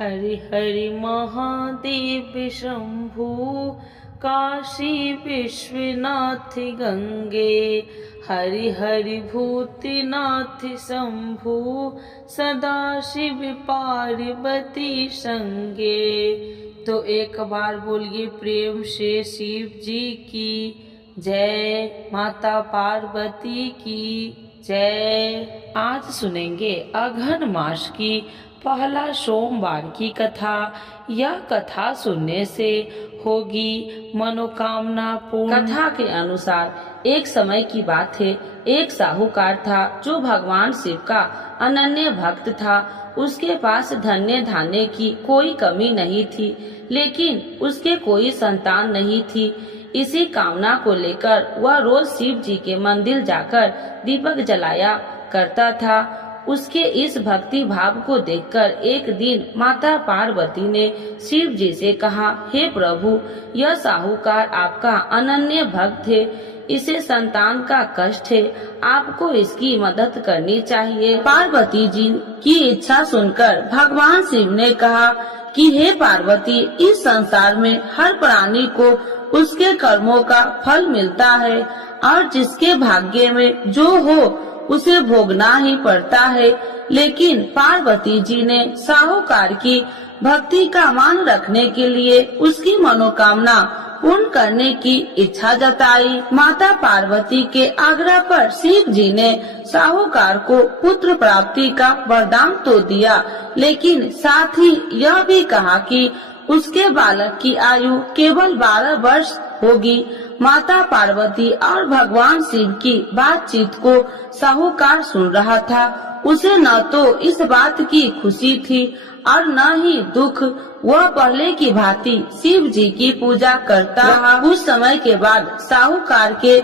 हरि हरि महादेव शंभु काशी विश्वनाथ गंगे, हरि हरि भूतनाथ शंभु सदा शिव पार्वती संगे। तो एक बार बोलिए प्रेम से शिव जी की जय, माता पार्वती की जय। आज सुनेंगे अघन मास की पहला सोमवार की कथा। यह कथा सुनने से होगी मनोकामना पूर्ण। कथा के अनुसार एक समय की बात है, एक साहूकार था जो भगवान शिव का अनन्य भक्त था। उसके पास धन्य धान्य की कोई कमी नहीं थी, लेकिन उसके कोई संतान नहीं थी। इसी कामना को लेकर वह रोज शिव जी के मंदिर जाकर दीपक जलाया करता था। उसके इस भक्ति भाव को देखकर एक दिन माता पार्वती ने शिव जी से कहा, हे प्रभु, यह साहूकार आपका अनन्य भक्त है, इसे संतान का कष्ट है, आपको इसकी मदद करनी चाहिए। पार्वती जी की इच्छा सुनकर भगवान शिव ने कहा कि हे पार्वती, इस संसार में हर प्राणी को उसके कर्मों का फल मिलता है और जिसके भाग्य में जो हो उसे भोगना ही पड़ता है। लेकिन पार्वती जी ने साहूकार की भक्ति का मान रखने के लिए उसकी मनोकामना पूर्ण करने की इच्छा जताई। माता पार्वती के आग्रह पर शिव जी ने साहूकार को पुत्र प्राप्ति का वरदान तो दिया, लेकिन साथ ही यह भी कहा कि उसके बालक की आयु केवल 12 वर्ष होगी। माता पार्वती और भगवान शिव की बातचीत को साहूकार सुन रहा था। उसे न तो इस बात की खुशी थी और न ही दुख। वह पहले की भांति शिव जी की पूजा करता रहा। कुछ समय के बाद साहूकार के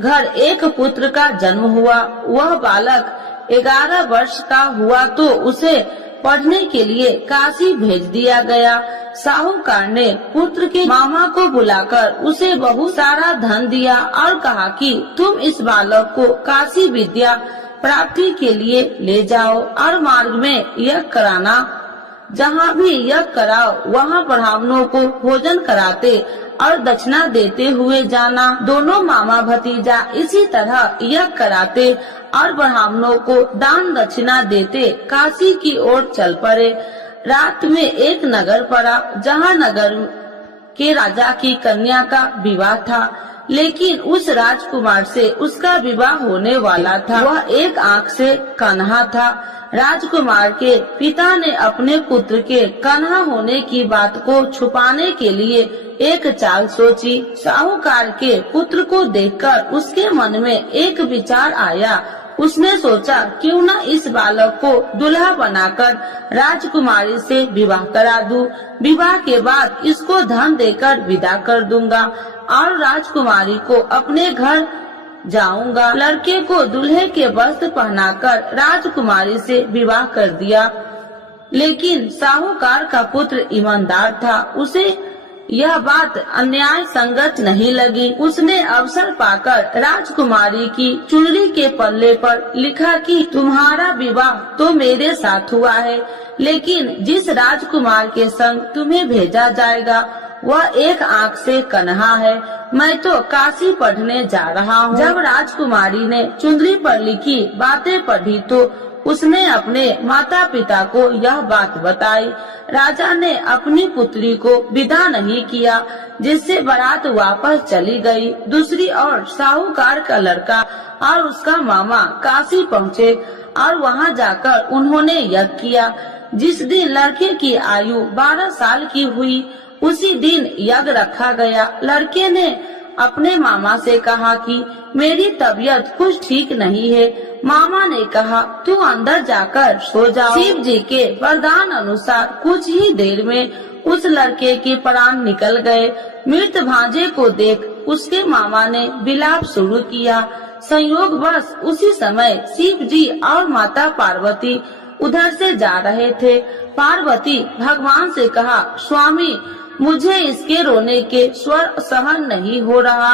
घर एक पुत्र का जन्म हुआ। वह बालक 11 वर्ष का हुआ तो उसे पढ़ने के लिए काशी भेज दिया गया। साहूकार ने पुत्र के मामा को बुलाकर उसे बहुत सारा धन दिया और कहा कि तुम इस बालक को काशी विद्या प्राप्ति के लिए ले जाओ और मार्ग में यज्ञ कराना। जहाँ भी यज्ञ कराओ वहाँ ब्राह्मणों को भोजन कराते और दक्षिणा देते हुए जाना। दोनों मामा भतीजा इसी तरह यज्ञ कराते और ब्राह्मणों को दान दक्षिणा देते काशी की ओर चल पड़े। रात में एक नगर पड़ा जहाँ नगर के राजा की कन्या का विवाह था, लेकिन उस राजकुमार से उसका विवाह होने वाला था। वह एक आँख से कन्हा था। राजकुमार के पिता ने अपने पुत्र के कन्हा होने की बात को छुपाने के लिए एक चाल सोची। साहूकार के पुत्र को देखकर उसके मन में एक विचार आया। उसने सोचा क्यों न इस बालक को दुल्हा बनाकर राजकुमारी से विवाह करा दूं। विवाह के बाद इसको धन देकर विदा कर दूंगा और राजकुमारी को अपने घर जाऊंगा। लड़के को दूल्हे के वस्त्र पहनाकर राजकुमारी से विवाह कर दिया। लेकिन साहूकार का पुत्र ईमानदार था। उसे यह बात अन्याय संगत नहीं लगी। उसने अवसर पाकर राजकुमारी की चुनरी के पल्ले पर लिखा कि तुम्हारा विवाह तो मेरे साथ हुआ है, लेकिन जिस राजकुमार के संग तुम्हें भेजा जाएगा वह एक आँख से कन्हा है। मैं तो काशी पढ़ने जा रहा हूँ। जब राजकुमारी ने चुनरी पर लिखी बातें पढ़ी तो उसने अपने माता पिता को यह बात बताई। राजा ने अपनी पुत्री को विदा नहीं किया, जिससे बारात वापस चली गई। दूसरी ओर साहूकार का लड़का और उसका मामा काशी पहुँचे और वहाँ जाकर उन्होंने यज्ञ किया। जिस दिन लड़के की आयु 12 साल की हुई उसी दिन यज्ञ रखा गया। लड़के ने अपने मामा से कहा कि मेरी तबीयत कुछ ठीक नहीं है। मामा ने कहा तू अंदर जाकर सो जाओ। शिव जी के वरदान अनुसार कुछ ही देर में उस लड़के के प्राण निकल गए। मृत भांजे को देख उसके मामा ने विलाप शुरू किया। संयोगवश उसी समय शिव जी और माता पार्वती उधर से जा रहे थे। पार्वती भगवान से कहा, स्वामी मुझे इसके रोने के स्वर सहन नहीं हो रहा।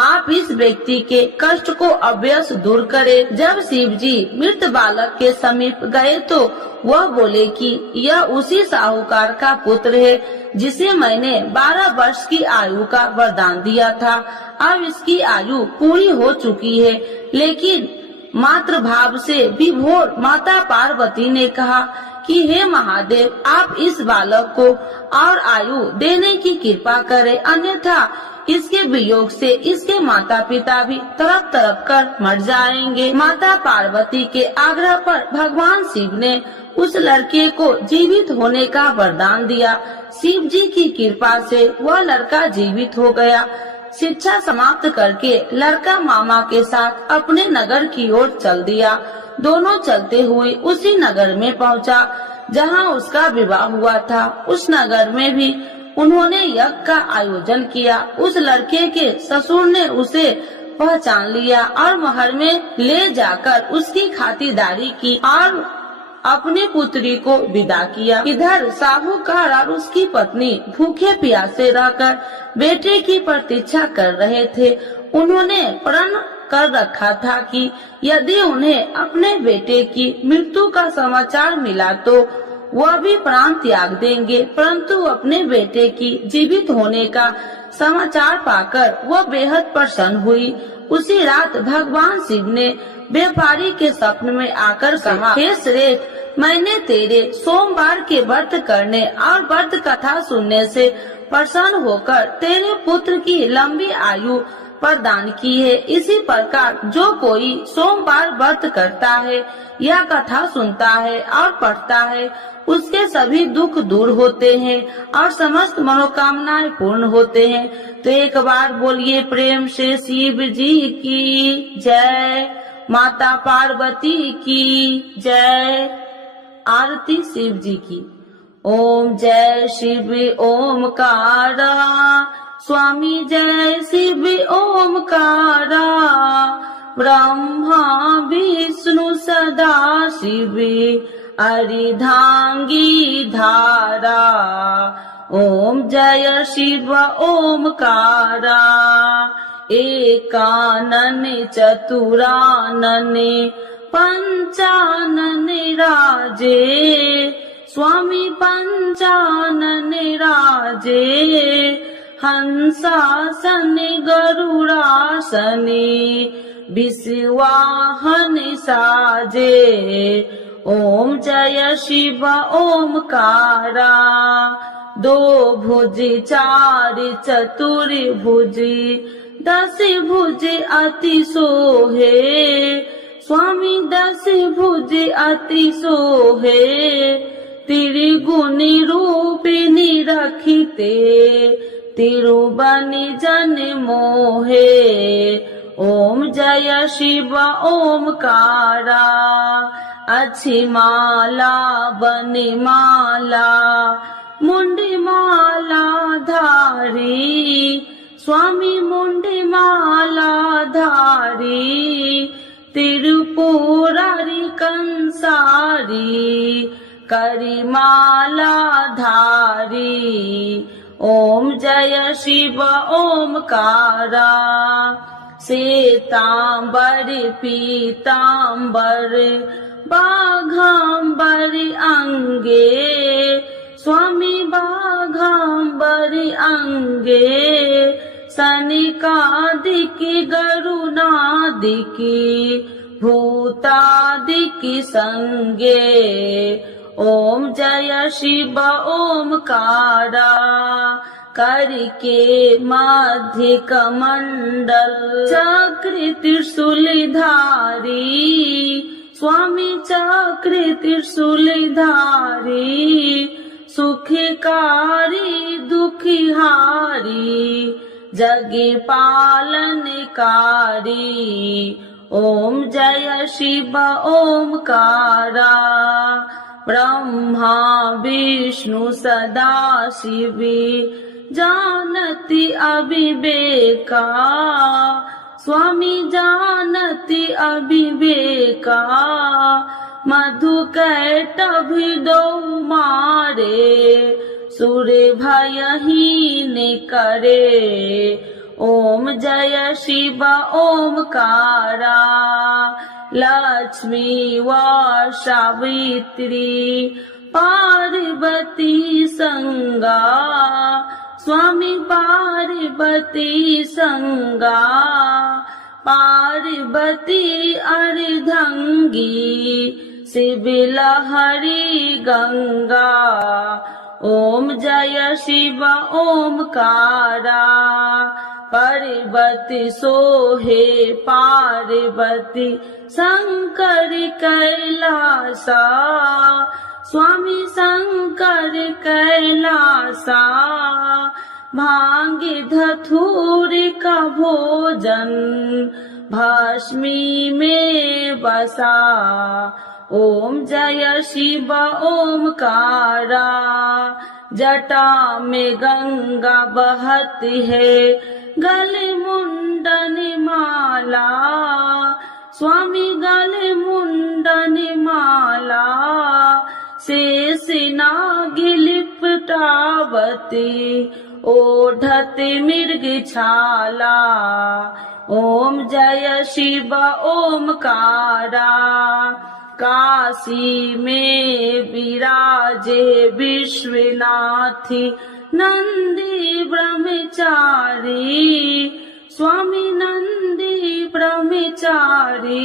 आप इस व्यक्ति के कष्ट को अवश्य दूर करें। जब शिव जी मृत बालक के समीप गए तो वह बोले कि यह उसी साहूकार का पुत्र है जिसे मैंने 12 वर्ष की आयु का वरदान दिया था। अब इसकी आयु पूरी हो चुकी है। लेकिन मातृ भाव से विभोर माता पार्वती ने कहा कि हे महादेव, आप इस बालक को और आयु देने की कृपा करें, अन्यथा इसके वियोग से इसके माता पिता भी तड़प तड़प कर मर जाएंगे। माता पार्वती के आग्रह पर भगवान शिव ने उस लड़के को जीवित होने का वरदान दिया। शिव जी की कृपा से वह लड़का जीवित हो गया। शिक्षा समाप्त करके लड़का मामा के साथ अपने नगर की ओर चल दिया। दोनों चलते हुए उसी नगर में पहुंचा जहां उसका विवाह हुआ था। उस नगर में भी उन्होंने यज्ञ का आयोजन किया। उस लड़के के ससुर ने उसे पहचान लिया और महल में ले जाकर उसकी खातिरदारी की और अपनी पुत्री को विदा किया। इधर साहूकार और उसकी पत्नी भूखे प्यासे रहकर बेटे की प्रतीक्षा कर रहे थे। उन्होंने प्रण कर रखा था कि यदि उन्हें अपने बेटे की मृत्यु का समाचार मिला तो वह भी प्राण त्याग देंगे, परंतु अपने बेटे की जीवित होने का समाचार पाकर वह बेहद प्रसन्न हुई। उसी रात भगवान शिव ने व्यापारी के स्वप्न में आकर कहा, हे श्रेष्ठ, मैंने तेरे सोमवार के व्रत करने और व्रत कथा सुनने से प्रसन्न होकर तेरे पुत्र की लंबी आयु प्रदान की है। इसी प्रकार जो कोई सोमवार व्रत करता है या कथा सुनता है और पढ़ता है, उसके सभी दुख दूर होते हैं और समस्त मनोकामनाएं पूर्ण होते हैं। तो एक बार बोलिए प्रेम से शिव जी की जय, माता पार्वती की जय। आरती शिव जी की। ओम जय शिव ओमकारा, स्वामी जय शिव ओमकारा, ब्रह्मा विष्णु सदा शिव अर्धांगी धारा। ओम जय शिव ओमकारा, एकानन चतुरानन पंचानन राजे, स्वामी पंचानन राजे, हंसासन गरुड़ासन विश्वाहन साजे। ओम जय शिव ओमकारा, दो भुज चार चतुर भुज, 10 भुज अति सोहे, स्वामी 10 भुज अति सोहे, त्रिगुणी रूपिणी रखिते, तिरुबनि जन मोहे। ओम जय शिव ओमकारा, अच्छी माला बनी माला, मुंडी माला धारी, स्वामी मुंडी माला धारी, त्रिपुरारी कंसारी, करी माला धारी। ओम जय शिव ओमकारा, श्वेतांबर पीतांबर बाघांबर अंगे, स्वामी बाघांबर अंगे, सनिकादिक गरुणादिक भूतादिक संगे। ओम जय शिव ओमकारा, करके मध्य कमंडल चक्र त्रिशूलधारी, स्वामी चक्र त्रिशूलधारी, सुखकारी दुखिहारी, जग पालनकारी। ओम जय शिव ओमकारा, ब्रह्मा विष्णु सदा शिव जानति अविवेका, स्वामी जानति अविवेका, मधु कैटभ दो मारे, सुर भयहीन करे। ओम जय शिव ओमकारा, लक्ष्मी व सावित्री पार्वती संगा, स्वामी पार्वती संगा, पार्वती अर्धंगी, शिव लहरी गंगा। ओम जय शिव ओमकारा, पार्वती सोहे पार्वती शंकर कैलासा, स्वामी शंकर कैलासा। भांग धतूर का भोजन भस्मी में बसा। ओम जय शिव ओमकारा, जटा में गंगा बहती है, गले मुंडन माला, स्वामी गले मुंडन माला। शेष नाग लिपटावती, ओढ़त मृग छाला। ओम जय शिव ओमकारा, काशी में विराजे विश्वनाथी नंदी ब्रह्मचारी, स्वामी नंदी ब्रह्मचारी।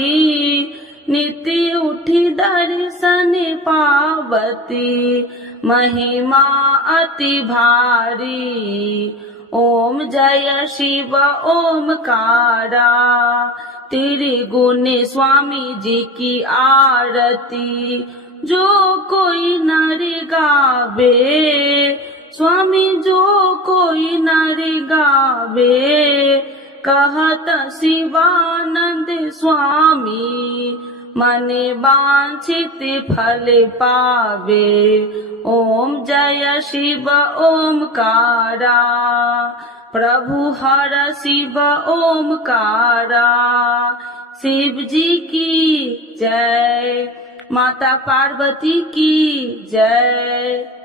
नित्य उठी दर्शन पावती, महिमा अति भारी। ओम जय शिव ओमकारा, त्रिगुण स्वामी जी की आरती जो कोई नर गावे, स्वामी जो कोई नर गावे। कहत शिवानंद स्वामी, मन वांछित फल पावे। ओम जय शिव ओमकारा, प्रभु हर शिव ओमकारा। शिव जी की जय, माता पार्वती की जय।